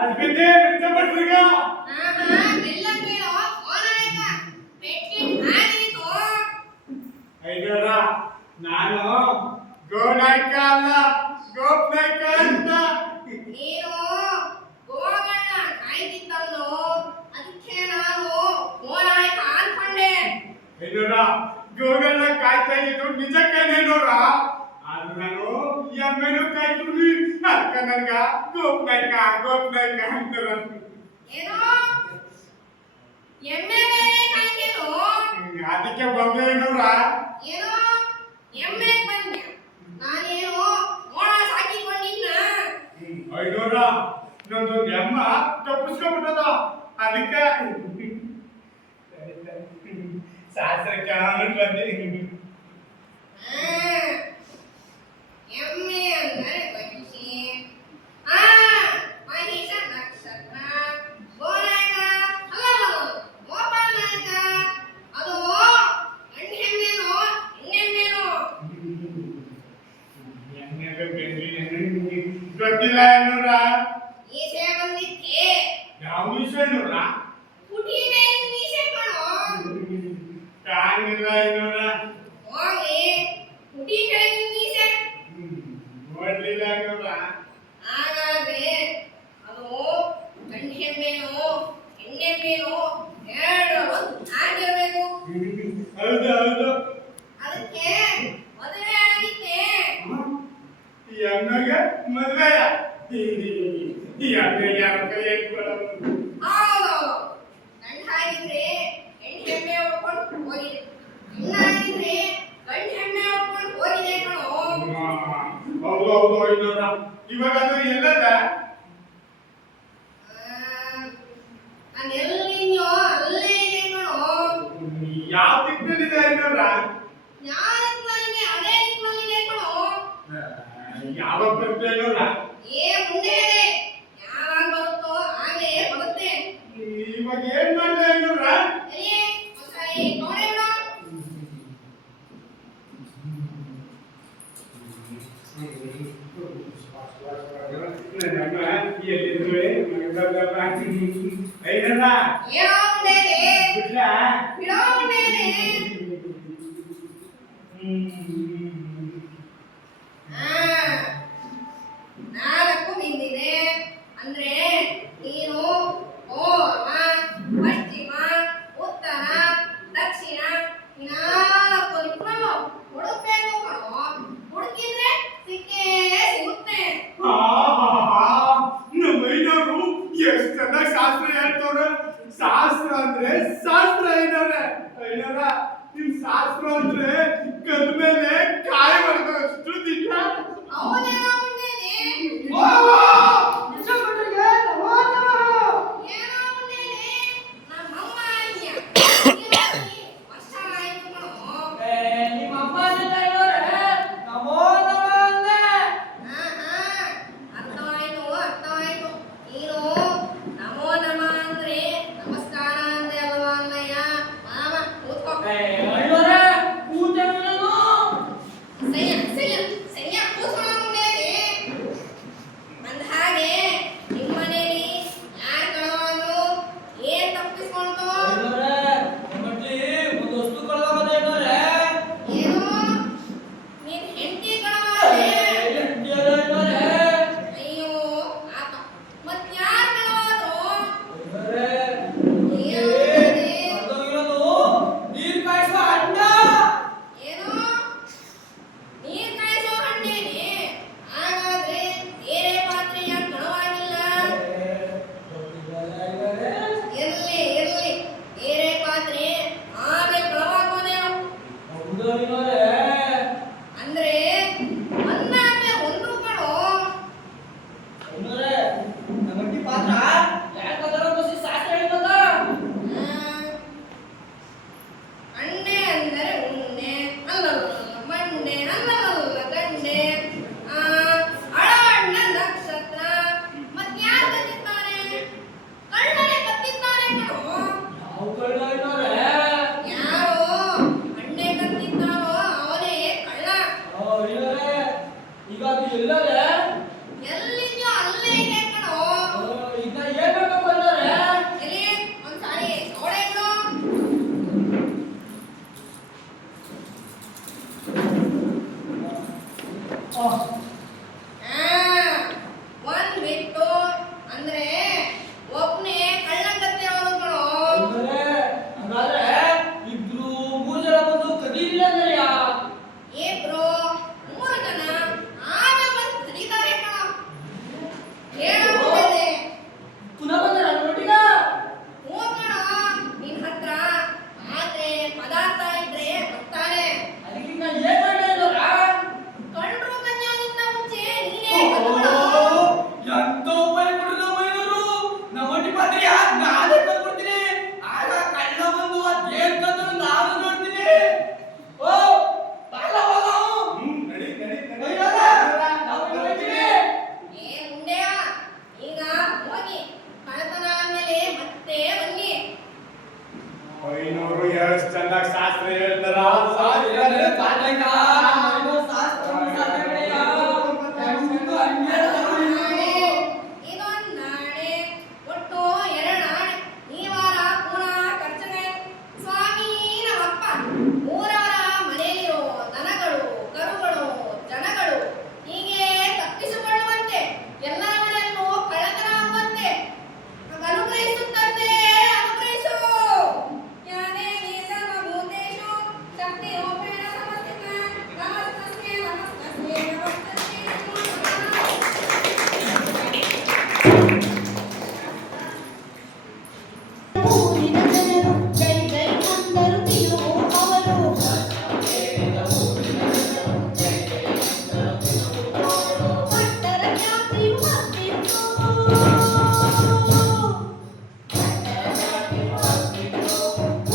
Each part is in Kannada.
ಅದಕ್ಕೆ ಬಿಡ್ತಬಿಟ್ರಿಗ ಐದರ ನಾನು ಗೋನಾಯ್ಕ ಅಲ್ಲ ಗೋಪ್ನಾಯ್ಕ ಅಂತ ನೀನು ಗೋಗಳನ್ನ ಕಾಯ್ತಿದ್ದವನು ಅದಕ್ಕೆ ನಾನು ಗೋನಾಯ್ಕ ಅನ್ಕೊಂಡೆ. ಐದರ ಗೋಗಳನ್ನ ಕಾಯ್ತಾ ಇದ್ದು ನಿಜಕ್ಕೇನೇನೋರ ಆದ್ರೆ ನಾನು ಎಮ್ಮೆನೂ ಕಾಯ್ತೀನಿ ಅದಕ್ಕೆ ನನಗ ಗೋಪ್ನಾಯ್ಕ ಗೋಪ್ನಾಯ್ಕ ಅಂತಾರ. ಏನೋ ಎಮ್ಮೆ ಮೇಲೆ ಕಾಯ್ತೇನೋ ಅದಕ್ಕೆ ಬಂದೇನೋರ ಏನೋ ಎಮ್ಮೆ ಬಂದೆ ನಾನೇನೋ ಮೋಡ ಸಾಕಿಕೊಂಡಿದ್ನ. ಐನೂರ ನಂದು ಎಮ್ಮ ತಪ್ಪಿಸ್ಕೊಂಡ್ಬಿಟ್ಟದ ಅದಕ್ಕೆ ಶಾಸ್ತ್ರಕ್ಕೆ ಬಂದೆ. ಎಮ್ಮೆ ಅಂದರೆ ಬಯಸಿ ಮಹಿಷ ನಕ್ಷತ್ರ ಗೋನಾಯಕ ಅಲ್ಲ ಗೋಪಾಲ ನಾಯಕ ಅದು ಹೆಣ್ಣೆಮ್ಮೆನೋ ಹೆಣ್ಣೆಮ್ಮೆನೋ ಗೊತ್ತಿಲ್ಲ ಏನೂರ ಮೀಸೆ ಬಂದಿತ್ತೆ. ಯಾವ ವಿಷಯನೂರ ಪುಟಿ ಮೇಲೆ ಮೀಸೆ ಕಣೋ ಕಾಣಿಲ್ಲ ಏನೂರ ಹೋಗಿ ಪುಟಿ ಕೆಳಗಿನ ಮೀಸೆ ನೋಡ್ಲಿಲ್ಲ ಏನೂರ ಹಾಗಾದ್ರೆ ಅದು ಗಂಡೆಮ್ಮೆನೋ ಹೆಣ್ಣೆಮ್ಮೆನೋ ಎರಡು ಆಗಿರ್ಬೇಕು. ಹೌದು ಹೌದು ಅದಕ್ಕೆ ಮದುವೆ ಆಗಿದ್ದೆ. ಈ ಅಣ್ಣಗೆ ಮದ್ವೆಯ ಈ ಅಣ್ಣ ಯಾರ ಕೈ ಇಟ್ಕೊಳ್ಳೋದು ಹೌದು ಗಂಡ ಆಗಿದ್ರೆ ಹೆಣ್ಣೆಮ್ಮೆ ಹೊಡ್ಕೊಂಡು ಹೋಗಿದೆ, ಹೆಣ್ಣಾಗಿದ್ರೆ ಗಂಡೆಮ್ಮೆ ಹೊಡ್ಕೊಂಡು ಹೋಗಿದೆ ಕಣೋ. ಹೌದು ಹೌದು ಐನೂರ ಇವಾಗ ಅದು ಎಲ್ಲದ ನಾನು ಎಲ್ಲಿದ್ಯೋ ಅಲ್ಲೇ ಇದೆ ಕಣೋ. ಯಾವ ದಿಕ್ಕಿನಲ್ಲಿದೆ ಐನೂರ ಯಾವ ದಿಕ್ಕಿನಲ್ಲಿದೆ ಅದೇ ದಿಕ್ಕಿನಲ್ಲಿದೆ ಕಣೋ. ಯಾವಾಗ ಬರುತ್ತೆ ಐನೂರ ಮುಂದೆ ಇದೆ, ಯಾವಾಗ ಬರುತ್ತೋ ಹಾಗೆ ಬರುತ್ತೆ. ಇವಾಗ ಏನ್ ಮಾಡ್ದೆ ಐನೂರ ಎಲ್ಲಿ ಒಂದ್ಸರಿ ನೋಡಿ ಬಿಡು. ಐನೂರ ಏನೋ ಮುಂದೆ ಇದೆ, ಬಿಡ್ಲ ಬಿಡೋ ಮುಂದೆ ಇದೆ. ನಾಲ್ಕು ಬಿಂದಿದೆ ಅಂದ್ರೆ ನೀನು ಪೂರ್ವ ಪಶ್ಚಿಮ ಉತ್ತರ ದಕ್ಷಿಣ ನಾಲ್ಕು ದಿಕ್ಕನ್ನು ಹುಡುಕ್ಬೇಕು ಕಣೋ. ಹುಡುಕಿದ್ರೆ ಸಿಕ್ಕೇ ಸಿಗುತ್ತೆ. ನಮ್ಮ ಐನೂರು ಎಷ್ಟು ಚೆನ್ನಾಗಿ ಶಾಸ್ತ್ರ ಹೇಳ್ತವ್ರ ಶಾಸ್ತ್ರ ಈಗ ಅದು ಎಲ್ಲದೆ ಎಲ್ಲಿದ್ಯೋ ಅಲ್ಲೇ ಇದೆ ಕಣೋ. ಈಗ ಏನ್ ಬೇಕು ಅಂದ್ರೆ ಎಲ್ಲಿ ಒಂದ್ಸಾರಿ ನೋಡೇನು? ಒಂದ್ ಬಿಟ್ಟು ಅಂದ್ರೆ ಒಬ್ನೇ ಕಳ್ಳಂಗತ್ತೆ ಅವನು ಕಣೋ. ಹಂಗಾದ್ರೆ ಇಬ್ರು ಮೂರು ಜನ ಬಂದು ಕದೀಲಿಲ್ಲ ಅಂದ್ರೆ ಇಬ್ರು ಮೂರು ಜನ ಆಮೇಲೆ ಬಂದು ಕರೀತಾರೆ ಕಣೋ. ಹೇಳೋದಿದೆ ಪುನಃ ಬಂದ್ರೆ ನನ್ನೊಟ್ಟಿಗ ಹ್ಞೂ ಕಣೋ, ನಿನ್ ಹತ್ರ ಆದ್ರೆ ಪದಾರ್ಥ ಇದ್ರೆ ಬರ್ತಾರೆ. ಅದಕ್ಕಿಂತ ಏನ್ ಮಾಡಿ ಅಂದ್ರ ಕಂಡ್ರು ಕನ್ಯಾಗಿಂತ ಮುಂಚೆ ನೀನೇ ಕಲ್ತ್ಕೊಳ್ಳೋ. ಎಂತ ಉಪಾಯ ಕೊಡ್ರಿ ಮೈನೂರು ನಮ್ಮೊಟ್ಟಿ ಪಾತ್ರಿ ನಾನೇ ತಂದ್ಕೊಡ್ತೀನಿ. ಆಗ ಕಳ್ಳ ಬಂದು ಅದೇನ್ ತಂದ್ರು ನಾನು ನೋಡ್ತೀನಿ. ಓ ಬಾಲ ಬಾಲ ನಡಿ ನಡಿ ನಡಿ ನಾವು ನೋಡ್ತೀವಿ. ಏ ಮುಂಡೆಯ, ಈಗ ಹೋಗಿ ಕಳ್ಳತನ ಆದ್ಮೇಲೆ ಮತ್ತೆ ಬನ್ನಿ. ಐನೂರು ಎಷ್ಟು ಚಂದಾಗಿ ಶಾಸ್ತ್ರ ಹೇಳ್ತಾರ ಇದೊಂದ್ ನಾಡೆ, ಒಟ್ಟು ಎರಡು ಆಣೆ. ಈ ವಾರ ಪುನಃ ಖರ್ಚನೆ. ಸ್ವಾಮಿ ನಮ್ಮಪ್ಪ ಊರವರ ಮನೆಯಲ್ಲಿರೋ ದನಗಳು, ಕರುಗಳು, ಜನಗಳು ಹೀಗೆ ತಪ್ಪಿಸಿಕೊಳ್ಳುವಂತೆ ಎಲ್ಲರ ಮನೆಯಲ್ಲೂ ಕಳ್ಳತನ ಆಗುವಂತೆ ಅನುಗ್ರಹಿಸುತ್ತಂತೆ. ಅನುಗ್ರಹಿಸು. ಯಾನೇ ವೇದನ ಭೂತೇಶು ಶಕ್ತಿ ರೂಪೇಣ ಸಮಸ್ಥಿತ. ನಮಸ್ತಸ್ಯೆ ನಮಸ್ತಸ್ಯೆ ನಮಸ್ತಸ್ಯೆ ಊರಿನ ಜನರು ಜೈ ಜೈ ಅಂದರು ತಿರುವು ಅವರು ಭಕ್ತರ ಖ್ಯಾತಿಯು ಹತ್ತಿತ್ತು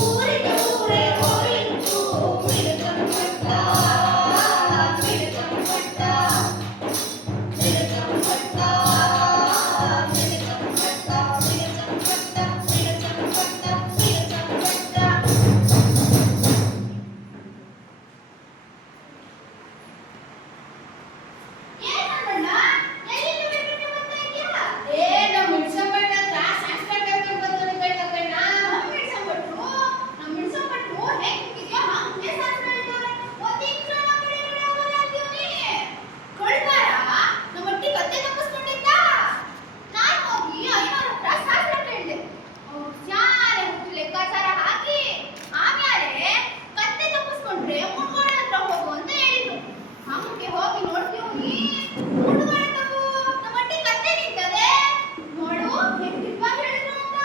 ಊರಿಗೆ ಊರೇ ಹೋಯಿತು ಮಿಡಚಂಪಟ್ಟ ಮಿಡಚಂಪಟ್ಟ ಮಿಡಚಂಪಟ್ಟ ಮಿಡಚಂಪಟ್ಟ ಮಿಡಚಂಪಟ್ಟ ಮಿಡಚಂಪಟ್ಟ ಮಿಡಚಂಪಟ್ಟ ಏನಣ್ಣ ಎಲ್ಲಿಂದ ಬಿಟ್ಟು ಬರ್ತಾ ಇದ್ದೀಯಾ? ಏ ನಮ್ಮ ಮಿಡ್ಸಂಬಟ್ಟ ಹತ್ರ ಶಾಸ್ತ್ರ ಕೇಳ್ಕೊಂಡು ಬಂದವನು ಕಣ್ಣ. ನಮ್ಮ ಮಿಡ್ಸಂಬಟ್ರು ಹೆಂಗಿದ್ಯೋ ಹಂಗೆ ಶಾಸ್ತ್ರ ಹೇಳ್ತಾರೆ. ಒಂದಿನ ಕಡೆ ಅವರ ಅಂತೀವ್ನಿ. ಕೊಡ್ತಾರ ನಮ್ಮ ಒಟ್ಟಿ ಕತ್ತೆ ತಪ್ಪಿಸ್ಕೊಂಡಿದ್ದ. ನಾನು ಹೋಗಿ ಐನೂರು ಹತ್ರ ಶಾಸ್ತ್ರ ಕೇಳಿದೆ. ಅವ್ರು ಸ್ಯಾನೆ ಹುಟ್ಟು ಲೆಕ್ಕಾಚಾರ ಹಾಕಿ ಆಮೇಲೆ ಕತ್ತೆ ತಪ್ಪಿಸ್ಕೊಂಡ್ರೆ ಮುನ್ಗೋಡೆ ಹತ್ರ ಹೋಗು ಅಂತ ಹೇಳಿದ್ರು. ಹಂಗೆ ಹೋಗಿ ನೋಡ್ತೀವಿ ಮುನ್ಗೋಡೆಗಳು ನಮ್ಮ ಒಟ್ಟಿ ಕತ್ತೆ ನಿಂತದೆ. ನೋಡು ಹೆಂಗಿದ್ವ ಹೇಳಿದ್ರು ಅಂತ.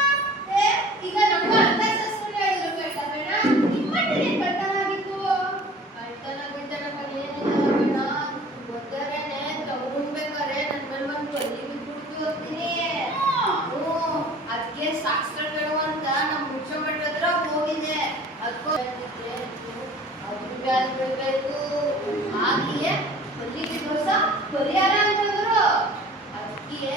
ಏ ಈಗ ನಮ್ಗೆ ಅರ್ಥ ಶಾಸ್ತ್ರ ಹೇಳಿದ್ರು ಕೇಳ್ತಾ ಬೇಡ. ನಿಮ್ಮಟ್ಟಿಗೆ ಕಳ್ತನ ಆಗಿತ್ತು. ಕಳ್ತನ ಬಿಡ್ತನ ಏನಿಲ್ಲ ಬೇಡ. ಗೊತ್ತರೇನೆ ತಗೊಂಡ್ಬೇಕಾರೆ ನನ್ನ ಮೇಲೆ ಬಂದು ಬಲ್ಲಿ ಬಿಟ್ಬಿಟ್ಟು ಹೋಗ್ತೀನಿ. ಅದಕ್ಕೆ ಶಾಸ್ತ್ರ ಕೇಳುವ ಅಂತ ನಮ್ಮ ಮುಚ್ಚಮಟ್ಟ ಹತ್ರ ಹೋಗಿದೆ. ಅದಕ್ಕೆ ಅದು ಬ್ಯಾಲ್ ಬಿಡ್ಬೇಕು. ಹಾಗೆಯೇ ಬಲ್ಲಿಗೆ ದೋಷ ಪರಿಹಾರ ಅಂತಂದ್ರು. ಅದಕ್ಕೆ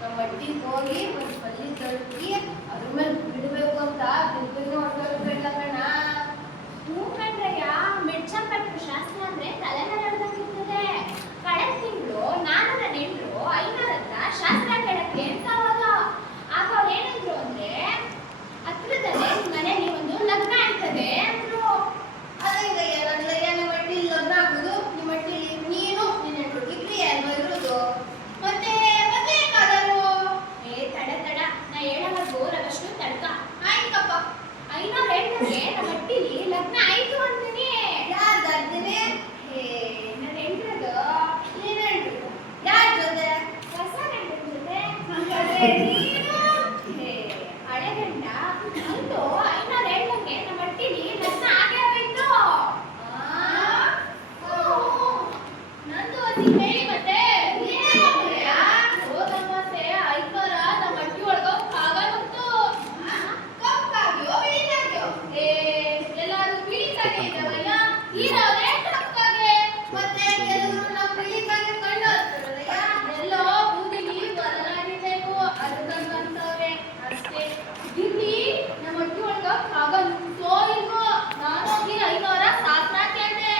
ನಮ್ಮ ಮಟ್ಟಿಗೆ ಹೋಗಿ ಒಂದು ಬಲ್ಲಿ ತಳ್ಳಿ ಅದ್ರ ಮೇಲೆ ಬಿಡಬೇಕು ಅಂತ ಬಿಲ್ಬಿಗೆ ಹೊರಟೋಗ್ಬೇಡ ಕಣ. ಹ್ಞೂ ಕಣ್ರಯ್ಯ, ಮಿಡ್ಚಂಪಟ್ರು ಶಾಸ್ತ್ರ ಅಂದ್ರೆ ತಲೆನ ನಡೆದಾಗಿರ್ತದೆ. ಕಳೆದ ತಿಂಗಳು ನಾನು ನನ್ನ ಹೆಂಡ್ರು ಐನೂರ ಹತ್ರ ಶಾಸ್ತ್ರ ಕೇಳಕ್ಕೆ ಅಂತ ಹೋದ. ಆಗ ಅವ್ರು ಏನಂದ್ರು ಅಂದ್ರೆ ಹತ್ರದಲ್ಲೇ ನಿಮ್ಮ ಮನೇಲಿ ಒಂದು ಲಗ್ನ ಆಯ್ತದೆ ಅಂದ್ರು. ಅದಂಗಯ್ಯ ನನ್ನಯ್ಯ ನಿಮ್ಮ ಮಟ್ಟಿ ಲಗ್ನ ಆಗುದು. ನಿಮ್ಮ ಮಟ್ಟಿ ನೀನು ನಿನ್ನ ಹೆಂಡ್ರು ಇಬ್ರಿ ಅಲ್ವಾ ಇರೋದು. ಮತ್ತೆ ಮತ್ತೆ ಕಾದರು. ಏ ತಡ ತಡ, ನಾ ಹೇಳೋವರೆಗೂ ರವಷ್ಟು ತಡ್ಕ. ಆಯ್ತಪ್ಪ. ಐನೂರ ಹೇಳ್ದಂಗೆ ನಮ್ಮ ಹಟ್ಟಿಲಿ ಲಗ್ನ ಆಯ್ತು ಅಂತೀನಿ. ಯಾರ್ದಾರ್ದಿನಿ? ಏ ನನ್ನ ಹೆಂಡ್ರದು. ನೀನ್ ಹೆಂಡ್ರು ಯಾರ ಜೊತೆ? ಹೊಸ ಗಂಡನ ಜೊತೆ. ಹಾಗಾದ್ರೆ ನೀನು? ಹೇ, ಹಳೆ ಗಂಡ ಅಂತೂ ಐನೂರ ಹೇಳ್ದಂಗೆ ನಮ್ಮ ಹಟ್ಟಿಲಿ ಲಗ್ನ ಆಗೇ ಹೋಯ್ತು. ನಂದು ಒಂದು ಹೇಳಿ ಮತ್ತೆ ಹೋದಮಾಸೆ ಐದ್ವಾರ ನಮ್ಮ ಹಟ್ಟಿ ಒಳಗ ಕಾಗ ಬಂತು. ಕಪ್ಪಾಗ್ಯೋ ಬಿಳಿದಾಗ್ಯೋ? ಏ ಎಲ್ಲಾರು ಬಿಳಿಕಾಗೆ ಇದ್ದಾವಯ್ಯ, ಇರೋದೇ ಕಪ್ಪಾಗೆ. ಮತ್ತೆ ಕೆಲವರು ನಮ್ಮ ಬಿಳಿಕಾಗೆ ಕಂಡು ಹತ್ತಿರದಯ್ಯ. ಎಲ್ಲೋ ಬೂದಿಲಿ ಬದಲಾಗಿರ್ಬೇಕು, ಅದಕ್ಕಂತ ಅಂತವ್ರೆ ಅಷ್ಟೇ. ಇಲ್ಲಿ ನಮ್ಮ ಹಟ್ಟಿ ಒಳಗ ಕಾಗ ನಿಂತೋ ಇಲ್ವೋ, ನಾನೋಗಿ ಐನೂರ ಶಾಸ್ತ್ರ ಕೇಳ್ದೆ.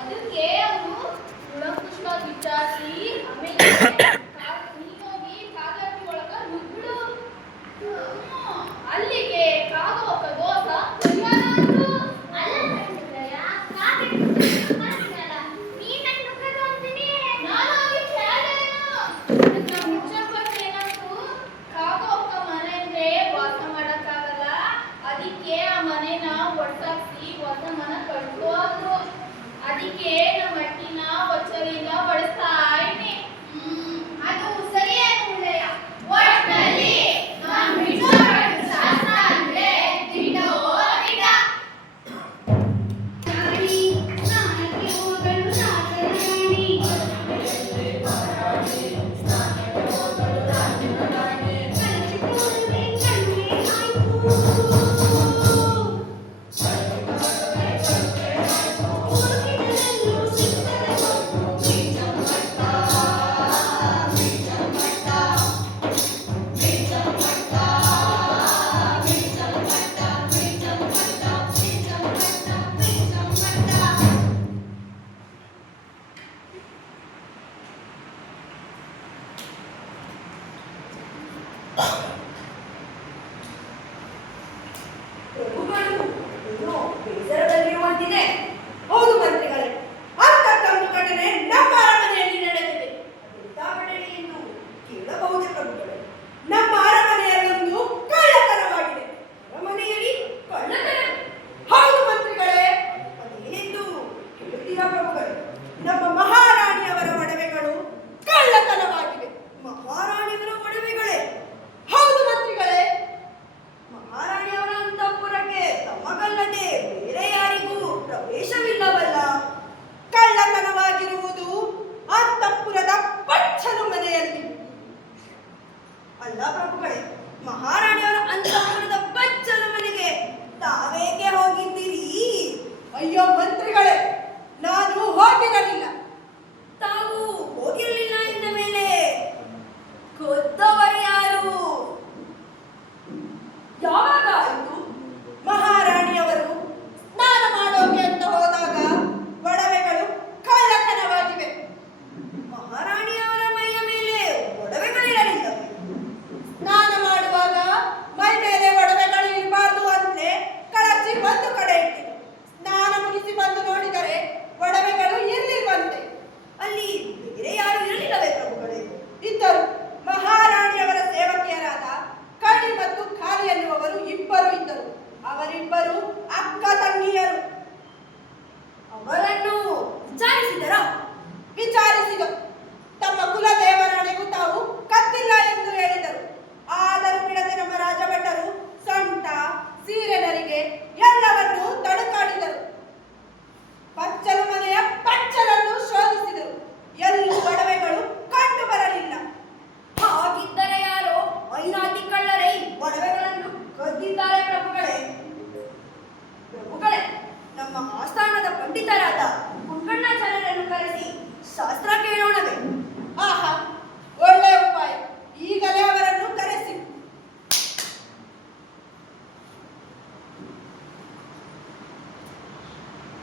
ಅದಕ್ಕೆ ಅವರು ಕುಳಂಕುಷವಾಗಿ ವಿಚಾರ ಶಾಸ್ತ್ರ ಕೇಳೋಣವೇ? ಆಹಾ, ಒಳ್ಳೆಯ ಉಪಾಯ. ಈಗಲೇ ಅವರನ್ನು ಕರೆಸಿ.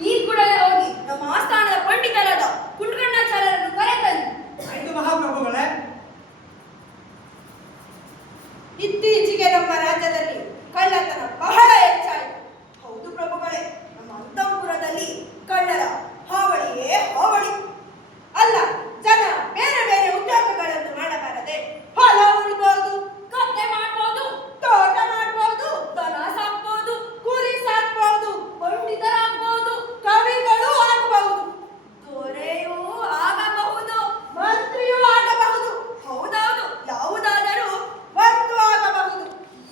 ಈ ಕೂಡಲೇ ಹೋಗಿ ನಮ್ಮ ಆಸ್ಥಾನದ ಪಂಡಿತರಾದ ಕುಂಡ್ಕಣ್ಣಾಚಾರ್ಯರನ್ನು ಕರೆತನ್ನಿ. ಆಯ್ತು ಮಹಾಪ್ರಭುಗಳೇ. ಇತ್ತೀಚೆಗೆ ನಮ್ಮ ರಾಜ್ಯದಲ್ಲಿ ಕಳ್ಳತನ ಬಹಳ ಹೆಚ್ಚಾಯಿತು. ಹೌದು ಪ್ರಭುಗಳೇ, ನಮ್ಮ ಅಂತಃಪುರದಲ್ಲಿ ಕಳ್ಳರ ಹಾವಳಿಯೇ ಹಾವಳಿ. ಅಲ್ಲ, ಜನ ಬೇರೆ ಬೇರೆ ಉದ್ಯೋಗಗಳನ್ನು ಮಾಡಬಾರದೆ? ಹೊಲ ಉಳ್ಬಹುದು, ಗದ್ದೆ ಮಾಡ್ಬೋದು, ತೋಟ ಮಾಡ್ಬೋದು, ದನ ಸಾಕ್ಬೋದು, ಕುರಿ ಸಾಕ್ಬೋದು, ಪಂಡಿತರಾಗ್ಬೋದು, ಕವಿಗಳು ಆಗಬಹುದು, ದೊರೆಯೂ ಆಗಬಹುದು, ಮಂತ್ರಿಯೂ ಆಗಬಹುದು. ಹೌದೌದು, ಯಾವುದಾದರೂ ಒಂದು ಆಗಬಹುದು.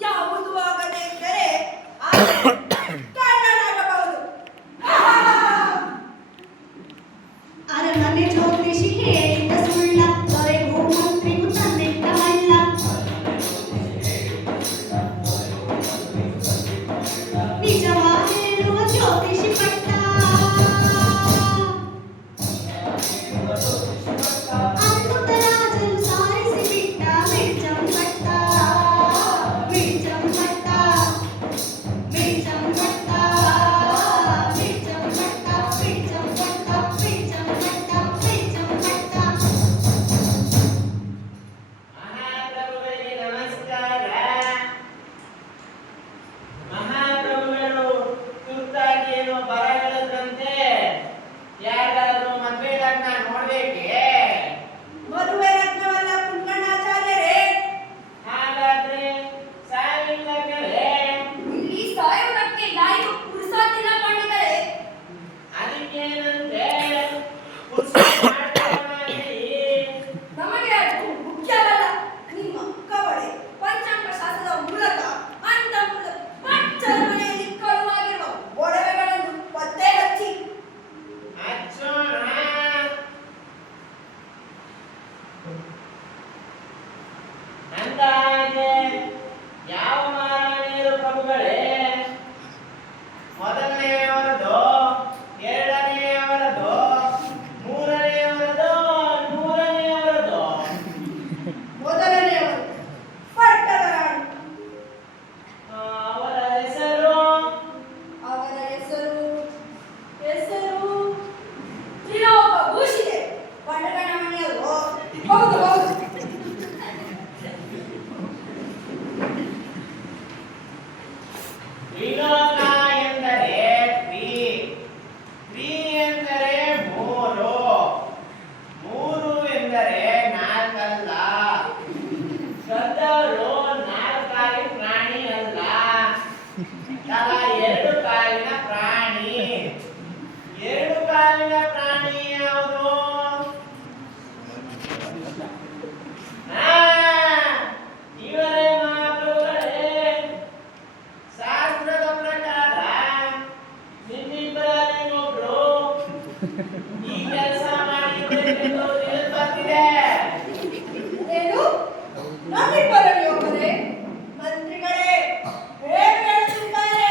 ಯಾವುದು ಆಗದೇ ಇದ್ದರೆ ಕಳ್ಳನಾಗಬಹುದು. ಅರಮನೆ ಜ್ಯೋತಿಷಿ ಹೇಳಿದ ಸುಳ್ಳ, ದೊರೆಗೂ ಮಂತ್ರಿಗೂ ತಂದೆಟ್ಟ ಮಲ್ಲ. ನಿಜವ ಹೇಳುವ ಜ್ಯೋತಿಷಿ ಪಟ್ಟ, ಅದ್ಭುತ ರಾಜರು ಸಾರಿಸಿ ಬಿಟ್ಟ ಮಿಂಚಂ ಪಟ್ಟ, ಮಿಂಚಂ ಪಟ್ಟ, ಮಿಂಚಂ ಪಟ್ಟ, ಮಿಂಚಂ ಪಟ್ಟ, ಮಿಂಚಂ ಪಟ್ಟ, ಮಿಂಚಂ ಪಟ್ಟ, ಮಿಂಚಂ ಪಟ್ಟ. ಮಹಾಪ್ರಭುಗಳಿಗೆ ನಮಸ್ಕಾರ. ಮಹಾಪ್ರಭುಗಳು ತುರ್ತಾಗಿ ಏನೋ ಬರಗಳಂತೆ, ಯಾರಾದ್ರೂ ಮದುವೆ ಲಗ್ನ ನೋಡ್ಬೇಕೆ? ಮದುವೆ ಲಗ್ನವಲ್ಲ ಕುಂಕಣ್ಣಾಚಾರ್ಯರೇ, ಹಾಗಾದ್ರೆ ಸಾವಿನ ಲಗ್ನವೇ? ಇಲ್ಲಿ ಸಾಯುವುದಕ್ಕೆ ಯಾರಿಗೂ ಪುರುಸಾತಿನ ಪಂಡಿತರೇ. ಅದಕ್ಕೇನಂತೆ ಪುಸ್ತಕ ಮಾಡ್ಕೊಳ್ಳೋಣ. ನಮಗೆ ಅದು ಮುಖ್ಯವಲ್ಲ. ನಿಮ್ಮ ಕವಡೆ ಪಂಚಾಂಗ ಶಾಸ್ತ್ರದ ಮೂಲಕ ಅಂತಃಪುರದ ಪಚ್ಚರ ಮನೆಯಲ್ಲಿ ಕಳುವಾಗಿರುವ ಒಡವೆಗಳನ್ನು ಪತ್ತೆ ಹಚ್ಚಿ ಹಚ್ಚೋಣ. ಅಂದಾಗೆ ಯಾವ ಮಹಾರಾಣಿಯರು ಪ್ರಭುಗಳೇ? ಮೊದಲನೆಯವರದು, ಎರಡನೆಯವರದು, ಮೂರನೆಯವರದು, ನೂರನೆಯವರದು? ಮೊದಲನೆಯವರು ಪಟ್ಟದ ರಾಣಿ. ಅವರ ಹೆಸರು? ಅವರ ಹೆಸರು ತ್ರಿಲೋಕಭೂಷಿತೆ. ಪಟ್ಟಣ ಮನೆಯವರು. ಹೌದು ಹೌದು. ತ್ರಿಲೋಕ ಎಂದರೆ ತ್ರಿ ಎಂದರೆ ಮೂರು, ಮೂರು ಎಂದರೆ ನಾಲ್ಕಲ್ಲ. ಸದರು ನಾಲ್ಕಾಲಿ ಪ್ರಾಣಿ ಅಲ್ಲ, ತಲಾ ಎರಡು ಕಾಲಿನ ಪ್ರಾಣಿ. ಎರಡು ಕಾಲಿನ ಪ್ರಾಣಿ ಯಾವುದು? ಇವರೇ ಮಹಾಪ್ರಭುಗಳೇ. ಶಾಸ್ತ್ರದ ಪ್ರಕಾರ ನಿಮ್ಮಿಬ್ಬರಲ್ಲಿ ಒಬ್ರು ಈ ಕೆಲಸ ಮಾಡಿದ್ದೆಂದು ತಿಳಿದುಬಂದಿದೆ. ಏನು? ನಮ್ಮಿಬ್ಬರಲ್ಲಿ ಒಬ್ಬರೇ? ಮಂತ್ರಿಗಳೇ ಹೇಗೆ ಹೇಳ್ತಿದ್ದಾರೆ?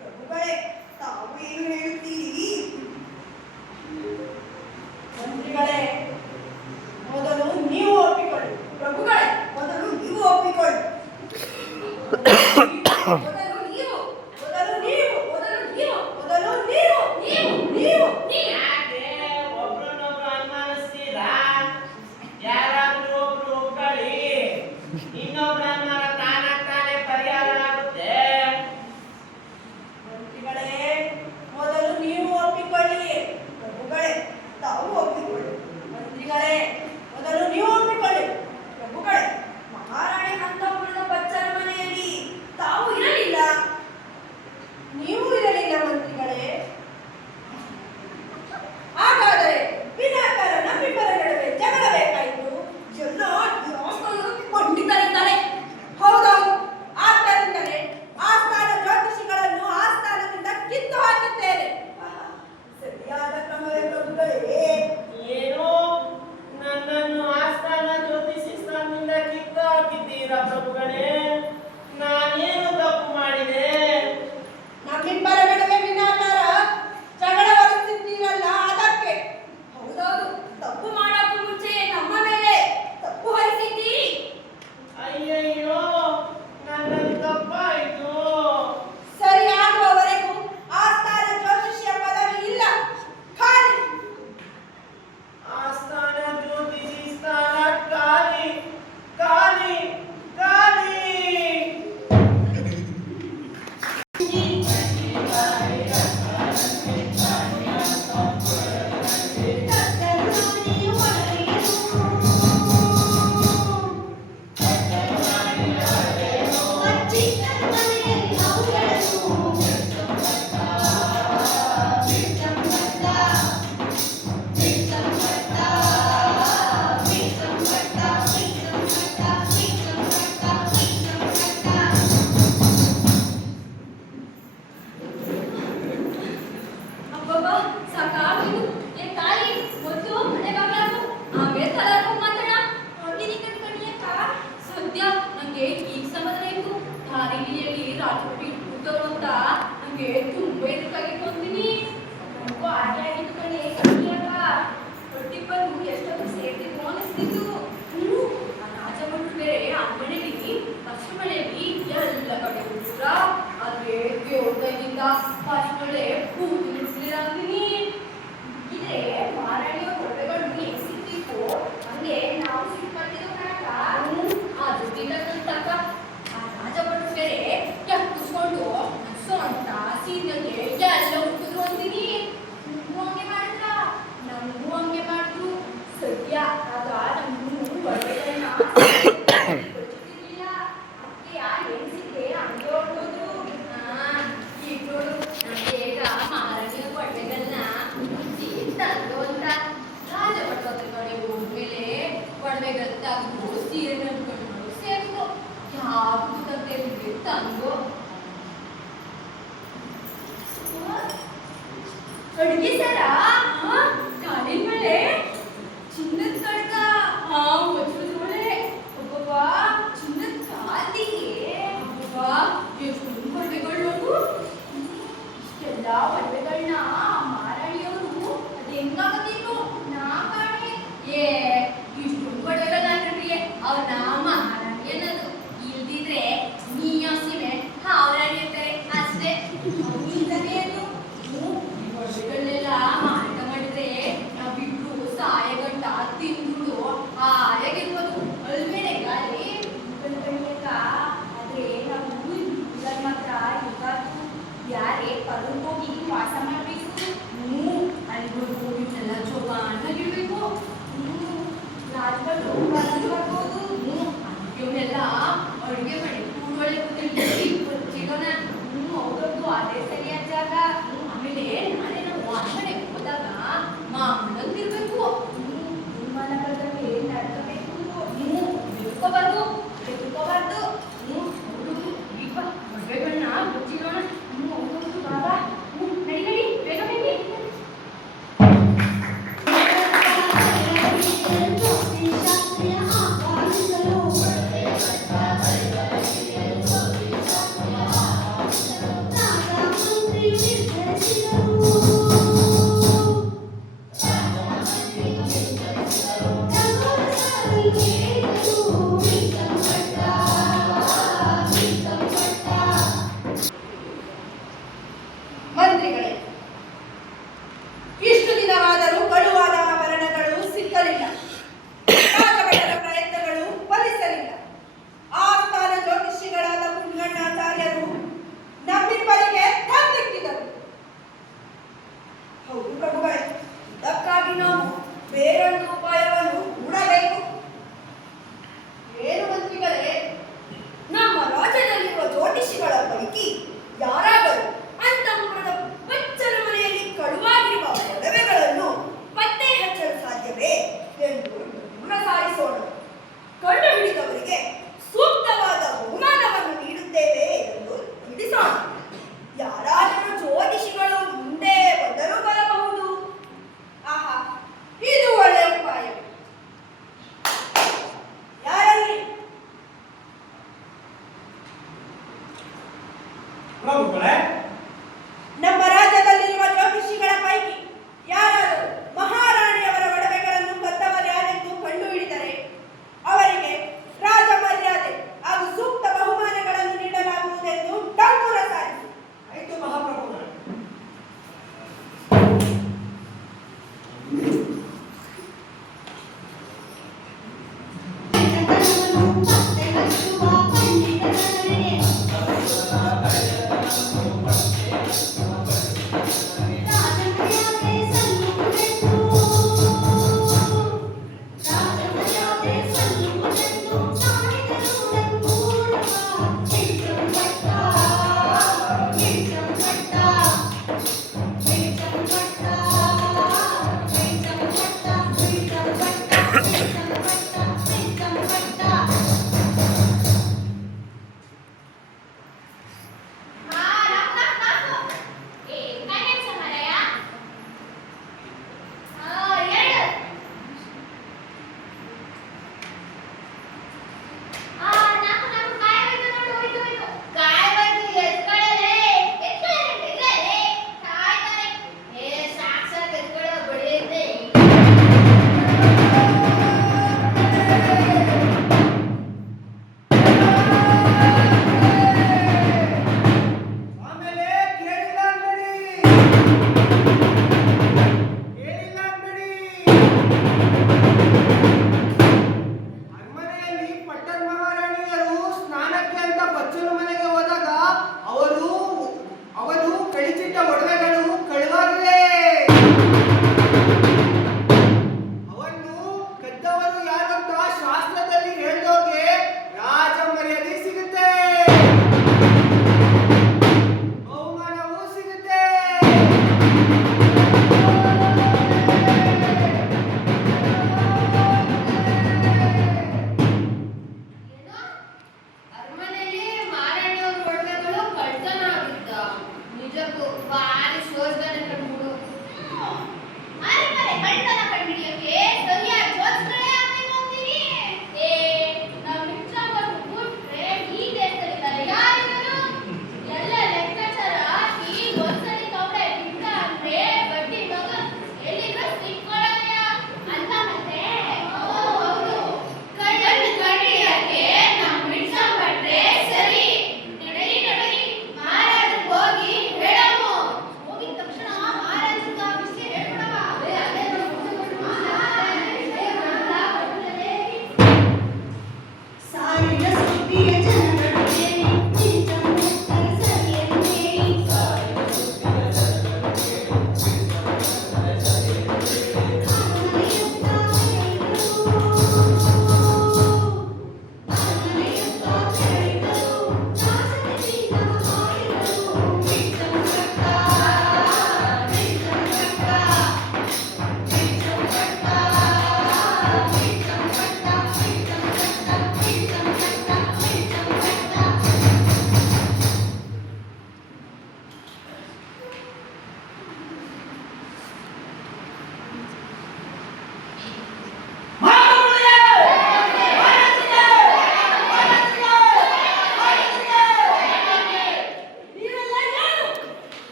ಪ್ರಭುಗಳೇ, ತಾವು ಏನು ಹೇಳುತ್ತೀರಿ? ಮಂತ್ರಿಗಳೇ, ಮೊದಲು ನೀವು ಒಪ್ಪಿಕೊಳ್ಳಿ. ಪ್ರಭುಗಳೇ, ಮೊದಲು ನೀವು ಒಪ್ಪಿಕೊಳ್ಳಿ. ಮೊದಲು ನೀವು, ಮೊದಲು ನೀವು, ಮೊದಲು ನೀವು, ಮೊದಲು ನೀವು, ನೀವು, ನೀವು. ಯಾಕೆ ಒಬ್ರನ್ನೊಬ್ರು ಅನುಮಾನಿಸ್ತೀರಾ? ಕೊಡಿಸಿದ್ದು. ಆ ರಾಜಭಟ್ರು ಬೇರೆ ಆ ಮನೆಯಲ್ಲಿ ಫಸ್ಟ್ ಮನೆಯಲ್ಲಿ ಎಲ್ಲ ಕಡೆ ಪೂರ ಆದ್ರೆ ದೇವ್ರದಿಂದ ಫಸ್ಟ್ ಮನೆ ಕೂತು ಅಂತೀನಿ. ಇದ್ರೆ ಮಾರಾಣಿಯ ಹೊರಗಳು ಹೆಂಗ್ ಸಿಕ್ತಿತ್ತು ಹಂಗೆ ನಾವು ಸಿಕ್ಕಿದ್ದು ಕಣಕ. ಆ ದುಡ್ಡಿಂದ ಕಲ್ತಕ್ಕ ಆ ರಾಜಭಟ್ರು ಬೇರೆ ಎತ್ತಿಸ್ಕೊಂಡು ಸೊಂಟ ಸೀದಗೆ ಎಲ್ಲ ಹುಟ್ಟಿದ್ರು ಅಂತೀನಿ. ನಿಮ್ಗೂ ಹಂಗೆ ಮಾಡಿದ್ರ ನಮಗೂ ಹಂಗೆ ಮಾಡಿದ್ರು. ಸದ್ಯ ಆಗ ನಮಗೂ ಒಳ್ಳೆಗಳನ್ನ ಕೊಡ್ತಿರ್ಲಿಲ್ಲ. ಅದಕ್ಕೆ ಆ ಹೆಣ್ಸಿಗೆ ಹಂಗೆ ಹೊರಟೋದ್ರು. ಈಗ ನೋಡು ನಮ್ಗೆ ಈಗ ಮಾರಾಣಿಯ ಒಳ್ಳೆಗಳನ್ನ ತಂದು ಅಂತ ರಾಜಭಟ್ರು ಅದ್ರ ಕಡೆ ಹೋದ್ಮೇಲೆ ಒಡವೆಗಳು ತಗ್ದು ಸೀರೆ ನಡ್ಕೊಂಡು ಸೇರ್ತು. ಯಾವುದು ತಂದೆ ತಂದು ಅಡುಗೆ ಸರ ಕಾಲಿನ ಮೇಲೆ ಚಿನ್ನದ ಕಡ್ಗ ವಜ್ರದೊಳೆ ಒಬ್ಬ ಚಿನ್ನದ ಕಾಲಿಗೆ ಒಬ್ಬ ಎಷ್ಟು ಒಡವೆಗಳು ನೋಡು. ಇಷ್ಟೆಲ್ಲ ಒಡವೆಗಳನ್ನ ಮಾರಾಣಿಯವರು ಅದು ಹೆಂಗಾಗತ್ತಿತ್ತು ನಾ ಕಾಣೆ. ಇಷ್ಟೊಂದು ಒಡವೆಗಳನ್ನ ಕಣ್ರಿ ಅವ್ರನ್ನ ಮಹಾರಾಣಿ ಅನ್ನೋದು. ಇಲ್ದಿದ್ರೆ ನೀಸಿವೆ ಹಾವರಾಣಿ ಅಂತಾರೆ ಅಷ್ಟೇ. ಒಡವೆಗಳನ್ನೆಲ್ಲ ಮಾರಾಟ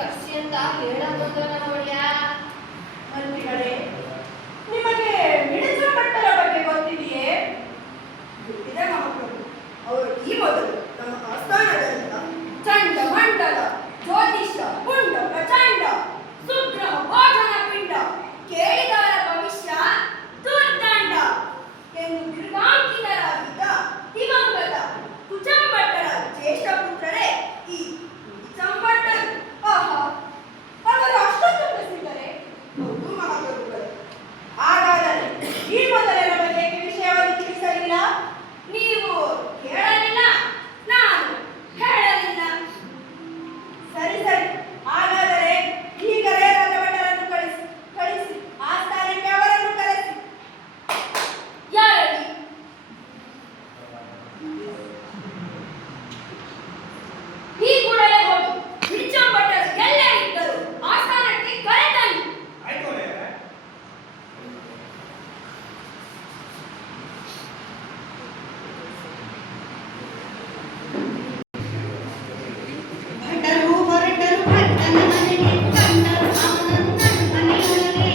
ಕರ್ಸಿ ಅಂತ ಹೇಳಬಹುದು ಒಳ್ಳೆಯ ಮಂತ್ರಿಗಳೇ, ನಿಮಗೆ ಮಿಡಿತ ಭಟ್ಟರ ಬಗ್ಗೆ ಗೊತ್ತಿದೆಯೇ? ಗೊತ್ತಿದೆ ಮಹಾಪ್ರಭು. ಅವರು ಈ ಮೊದಲು ನಮ್ಮ ಆಸ್ಥಾನದಲ್ಲಿದ್ದ ಚಂಡ ಮಂಡಲ ಜ್ಯೋತಿಷ ಪುಂಡ ಪ್ರಚಂಡ ಸುಗ್ರಹ ಭೋಜನ ಪಿಂಡ ಕೇಳಿದವರ ಭವಿಷ್ಯ ದುರ್ದಂಡ ಎಂದು ಬಿರುಗಾಂಕಿತರಾಗಿದ್ದ ದಿವಂಗತ ಕುಚಂಭಟ್ಟರ ಜ್ಯೇಷ್ಠ ಪುತ್ರರೇ ಈ ಕುಚಂಭಟ್ಟರು. ಆಹಾ, ಅವರು ಅಷ್ಟೊಂದು ಪ್ರಸಿದ್ಧರೇ? ಹೌದು ಮಹಾಪ್ರಭುಗಳೇ. ಹಾಗಾದರೆ ಈ ಮೊದಲೇ ನಮಗೆ ಈ ವಿಷಯವನ್ನು ತಿಳಿಸಲಿಲ್ಲ, ನೀವು ಕೇಳಲಿಲ್ಲ, ನಾನು ಹೇಳಲಿಲ್ಲ. ಸರಿ ಸರಿ, ಹಾಗಾದರೆ ಈಗಲೇ ರಾಜಭಟರನ್ನು ಕಳಿಸಿ ಆಸ್ಥಾನಕ್ಕೆ ಅವರನ್ನು ಕರೆಸಿ. ಯಾರಲ್ಲಿ? ಈ ಕೂಡಲೇ ಹೋಗಿ ಬಿಚ್ಚಂಭಟ್ಟರು ಎಲ್ಲೇ ಇದ್ದರು ಆಸ್ಥಾನಕ್ಕೆ ಕರೆತನ್ನಿ. ಆಯ್ತು ಒಡೆಯರೇ. ಭಟರು ಹೊರಟರು ಭಟ್ಟನ ಮನೆಗೆ ಕಂಡರು ಅವನನ್ನು ಮನೆಯೊಳಗೆ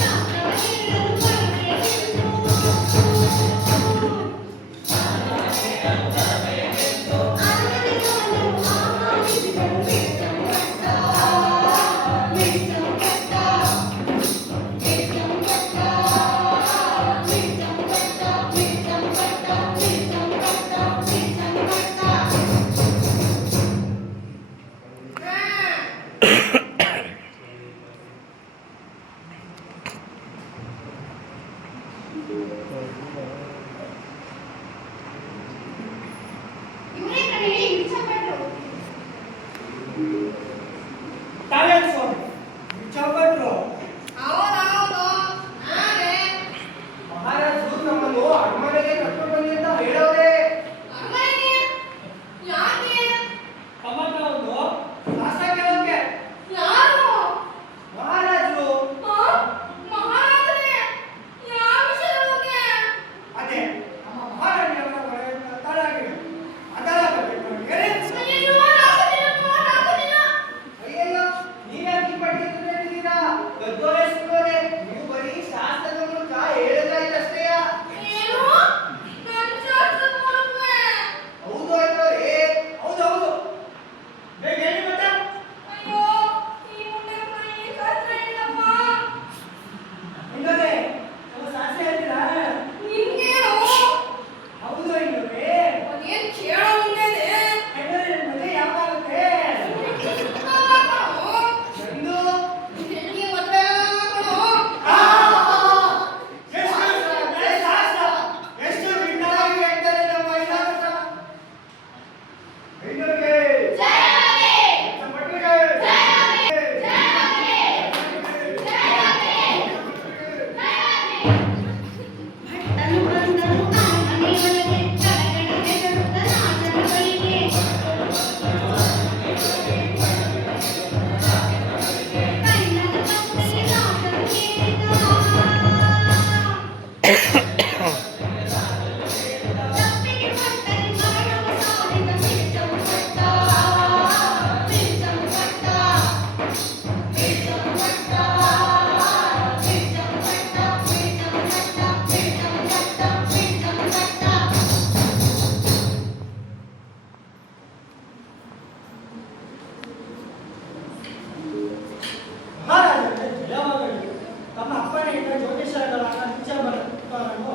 ಶಾಸ್ತ್ರವ ಹೇಳಲು ಬರಬೇಕೆಂದು ಆನೆಗಳನ್ನು ಆಹ್ವಾನಿಸಿದರು ಬಿಚ್ಚಂಭಟ್ಟ. ಬಿಚ್ಚಂಭಟ್ಟ, ಬಿಚ್ಚಂಭಟ್ಟ, ಬಿಚ್ಚಂಭಟ್ಟ, ಬಿಚ್ಚಂಭಟ್ಟ, ಬಿಚ್ಚಂಭಟ್ಟ, ಬಿಚ್ಚಂಭಟ್ಟ. ಇವರೇ ಕಣೆ ಬಿಚ್ಚಂಭಟ್ರು. ತಾವೇನು ಸ್ವಾಮಿ ಬಿಚ್ಚಂಭಟ್ರು? ಹೌದೌದು, ನಾನೇ. ಮಹಾರಾಜರು ನಮ್ಮನ್ನು ಅರಮನೆಗೆ ಕರ್ಕೊಂಡು ಬನ್ನಿ ಅಂತ ಹೇಳೋರೆ. ಅಮ್ಮನಿಗೆ ಯಾಕೆ? ತಮ್ಮನ್ನ ಒಂದು ಶಾಸ್ತ್ರ ಕೇಳೋಕೆ. ಯಾರು? ಮಹಾರಾಜರು ಮಹಾರಾಜರೇ, ಯಾವ ವಿಷಯದ ಬಗ್ಗೆ? ಅದೇ ನಮ್ಮ ಮಹಾರಾಣಿಯವರ ಮನೆಯ ತಳಾಗಿದೆ. ಅದರ ಬಗ್ಗೆ ನಮಗೆ ಅಯ್ಯಯ್ಯೋ, ನಾಲ್ಕು ದಿನ. ಅಯ್ಯಯ್ಯೋ, ನೀವ್ಯಾಕೆ ಈ ಪಟ್ಟಿ ತಿಳಿದಿದ್ದೀರಾ? ದೊಡ್ಡವರೇ ಸಿಗೋದೆ, ನೀವು ಬರೀ ಶಾಸ್ತ್ರದ ಮೂಲಕ ಹೇಳೋದಾಯ್ತಷ್ಟೇಯ. ಏನು? ನನ್ ಶಾಸ್ತ್ರದ ಮೂಲಕವೇ? ಹೌದು ಅಲ್ವರೇ? ಹೌದು ಹೌದು. ಬೇಗ ಹೇಳಿ ಮತ್ತೆ. ಅಯ್ಯೋ, ಈ ಮುಂದೆ ಮನೆ ಶಾಸ್ತ್ರ ಇಲ್ಲಪ್ಪ. ಹಿಂಗದೆ ನಮ್ಮ ಶಾಸ್ತ್ರ ಹೇಳ್ತೀರಾ? ನಿಮ್ಗೇನು? ಹೌದು ಹಿಂಗದೆ. ಅದೇನ್ ಕೇಳೋ ಮುಂದೆನೆ? ಹೆಣ್ಣು ಮದುವೆ ಯಾವಾಗುತ್ತೆ? ಗಂಡು ಹೆಣ್ಣಿಗೆ ಮದ್ವೆ ಆಗೋ. ಎಷ್ಟು ಭಿನ್ನವಾಗಿ ಹೇಳ್ತಾರೆ ನಮ್ಮ ಇಲಾಖೆ. ಹೆಣ್ಣಿಗೆ ಜಯವಾಗಲಿ. ಚಪ್ಪಟ್ಟಿಗೆ ಭಟ್ಟನು ಬಂದನು ಮನೆಯೊಳಗೆ ಕಡೆಗಡೆಗೆ ಬರುತ್ತ ರಾಜನ ಬಳಿಗೆ. ಕಣ್ಣನ ಕತ್ತಲೆ ರಾಜನು ಕೇಳಿದ. ತಪ್ಪಿಗೆ ಭಟ್ಟನೆ ಮರಣವ ಸಾರಿದ ಬಿಚ್ಚಂಭಟ್ಟ. ಬಿಚ್ಚಂಭಟ್ಟ, ಬಿಚ್ಚಂಭಟ್ಟ, ಬಿಚ್ಚಂಭಟ್ಟ, ಬಿಚ್ಚಂಭಟ್ಟ, ಬಿಚ್ಚಂಭಟ್ಟ, ಬಿಚ್ಚಂಭಟ್ಟ. ಮಹಾರಾಜರೇ ಜಯವಾಗಲಿ. ತಮ್ಮ ಅಪ್ಪಣೆಯಿಂದ ಜ್ಯೋತಿಷಗಳಾದ ನಿತ್ಯವನ್ನು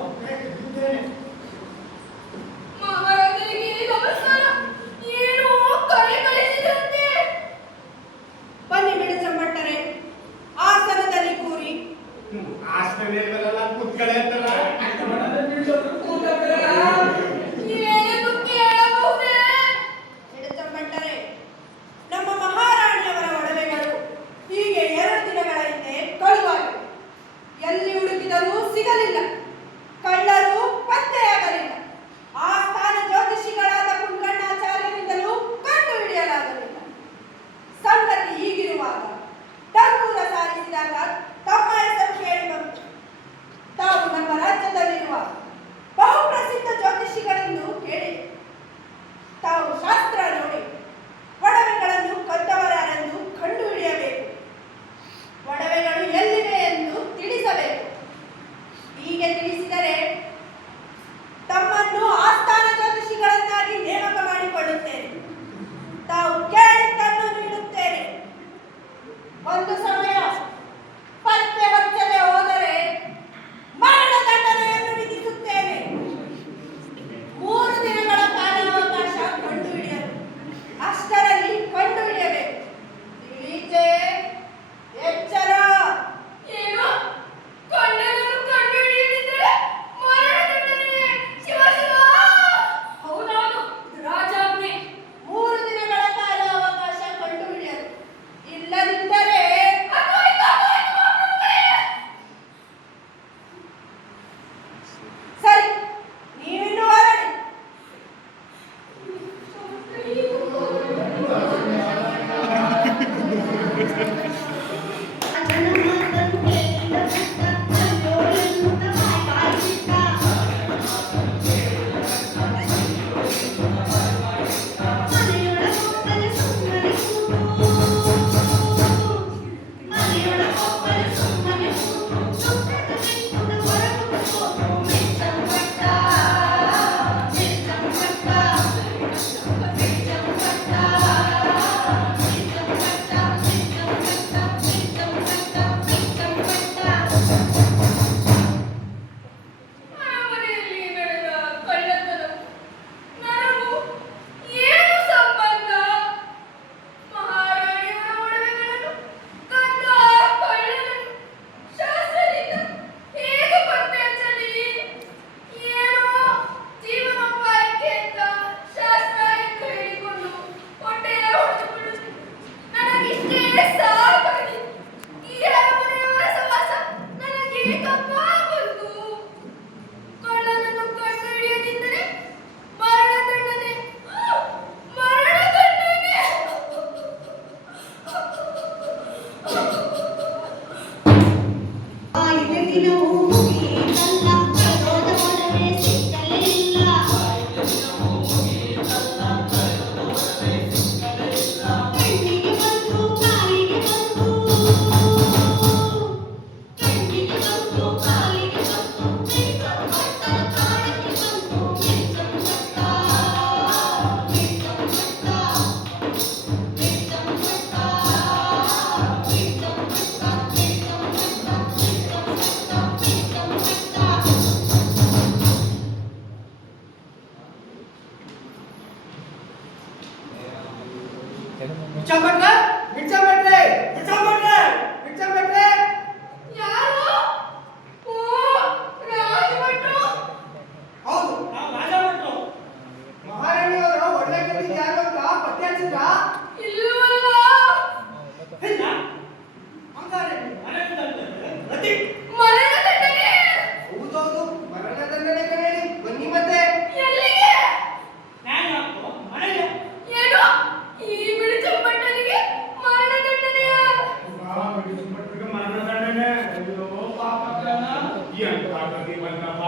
ಕಾಲಿಗೆ ಬಂದಪ್ಪ.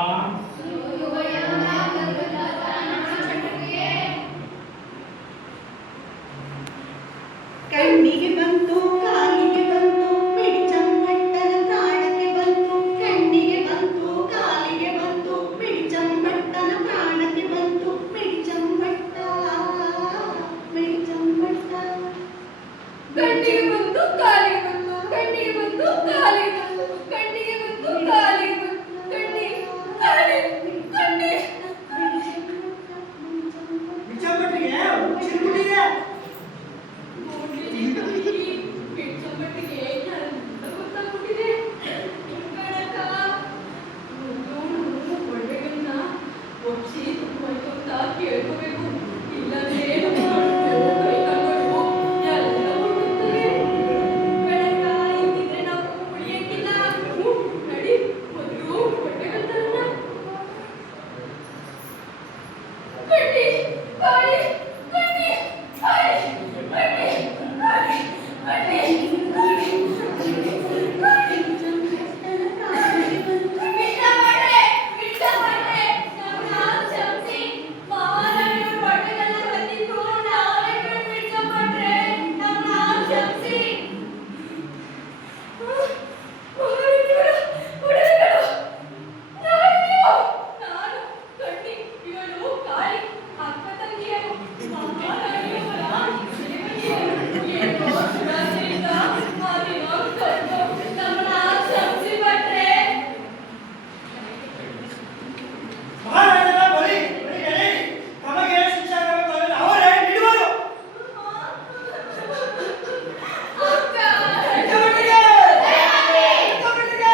ಕಣ್ಣಿಗೆ ಬಂತು ಕಾಲಿಗೆ ಬಂತು ಮಿಡಿಚಮ್ಮಟ್ಟನ ಪ್ರಾಣಕ್ಕೆ ಬಂತು. ಕಣ್ಣಿಗೆ ಬಂತು ಕಾಲಿಗೆ ಬಂತು ಮಿಡಿಚಮ್ಮಟ್ಟನ ಪ್ರಾಣಕ್ಕೆ ಬಂತು. ಮಿಡಿಚಮ್ಮಟ್ಟ ಮಿಡಿಚಮ್ಮಟ್ಟ. ಕಣ್ಣಿಗೆ ಬಂತು ಕಾಲಿಗೆ ಬಂತು ಕಣ್ಣಿಗೆ ಬಂತು ಕಾಲಿಗೆ ಬಂತು ಕಣ್ಣಿಗೆ ಬಂತು ಕಾಲಿಗೆ ಬಂತು ಕಣ್ಣಿ ಬಿಚ್ಚಮ್ಮಟ್ಟಿಗೆ ಚಿರುಗುಟ್ಟಿದೆ. ಕೇಳ್ಕೋಬೇಕು ಇಲ್ಲಂದ್ರೆ ಮಹಾರಾಜರ ಬಳಿ ಬಳಿಗಡೆ ತಮಗೆ ಶಿಕ್ಷೆ ಆಗಬೇಕಾದರೆ ಅವರೇ ನೀಡುವರು. ಬಿಚ್ಚಮ್ಮಟ್ಟಿಗೆ! ಬಿಚ್ಚಮ್ಮಟ್ಟಿಗೆ!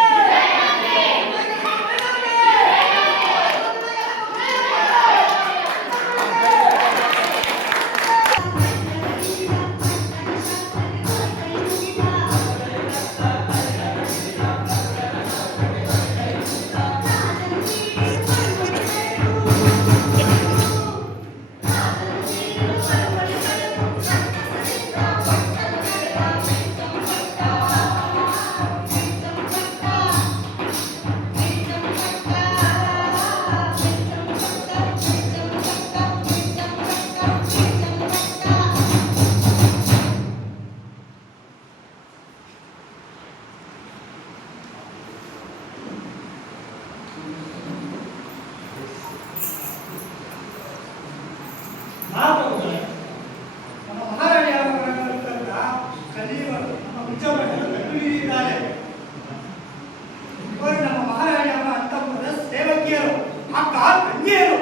ಮಹಾಪ್ರಭುಗಳೇ, ನಮ್ಮ ಮಹಾರಾಣಿಯವರನ್ನ ಕಲಿಯುವರು ನಮ್ಮ ಬಿಚ್ಚಮ್ಮಟ್ಟರು ಕಟ್ಟುಹಿಡಿದಿದ್ದಾರೆ. ಇವರು ನಮ್ಮ ಮಹಾರಾಣಿಯವರ ಅಂತಃಪುರದ ಸೇವಕಿಯರು, ಅಕ್ಕ ತಂಗಿಯರು.